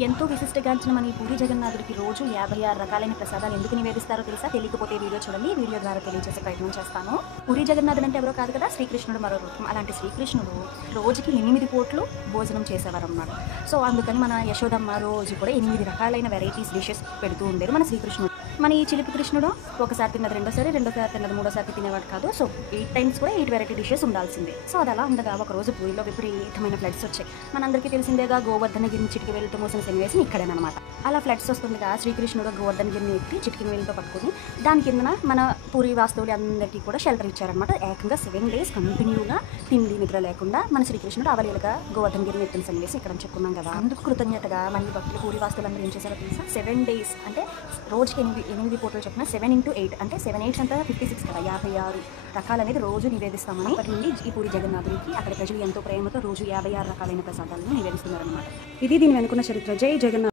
ఎంతో విశిష్టగాంచిన మన ఈ పూరి జగన్నాథుడికి రోజు 56 రకాలైన ప్రసాదాలు ఎందుకు నివేదిస్తారో తెలుసా? తెలియకపోతే వీడియో చూడండి. ఈ వీడియో ద్వారా తెలియజేసే ప్రయత్నం చేస్తాను. పూరి జగన్నాథుడు అంటే ఎవరో కాదు కదా, శ్రీకృష్ణుడు మరో రూపం. అలాంటి శ్రీకృష్ణుడు రోజుకి 8 పూట్లు భోజనం చేసేవారన్నమాట. సో అందుకని మన యశోదమ్మ రోజు కూడా 8 రకాలైన వెరైటీస్ డిషెస్ పెడుతూ ఉండేది మన శ్రీకృష్ణుడు. మన ఈ చిలిపి కృష్ణుడు ఒకసారి తిన్నది రెండోసారి తిన్నది మూడోసారి తినేవాడు కాదు. సో 8 టైమ్స్ కూడా 8 వెరైటీ డిషెస్ ఉండాల్సిందే. సో అది అలా ఉండగా ఒకరోజు పూరిలో విపరీతమైన ఫ్లడ్స్ వచ్చాయి. మనందరికీ తెలిసిందేగా, గోవర్ధనగిరిని చిటికి వేలుతో మోసిన సన్నివేశం ఇక్కడేనమాట. అలా ఫ్లడ్స్ వస్తుండగా శ్రీకృష్ణుడు గోవర్ధనగిరిని ఎత్తి చిటికిన వేలుతో పట్టుకుని దాని కిందన మన పూరి వాస్తవులు అందరికీ కూడా షెల్టర్ ఇచ్చారనమాట. ఏకంగా 7 days కంటిన్యూగా తిండి నిద్ర లేకుండా మన శ్రీకృష్ణుడు అవలీలగా గోవర్ధనగిరిని ఎత్తిన సన్నివేశం ఇక్కడ చెప్పుకున్నాం కదా. అందుకు కృతజ్ఞతగా మళ్ళీ భక్తులు పూరి వాస్తువులందరూ ఏం చేశారో తెలుసా? 7 days అంటే రోజుకి 8 పూటలు చెప్పిన 7 into 8 అంటే 7 8 అంతా 56 కదా, 56 రకాలు అనేది రోజు నివేదిస్తామని అప్పటి నుండి ఈ పూరి జగన్నాథుడికి అక్కడ ప్రజలు ఎంతో ప్రేమతో రోజు 56 రకాలైన ప్రసాదాలను నివేదిస్తున్నారనమాట. ఇది దీని వెనుకున్న చరిత్ర. జై జగన్నాథ్.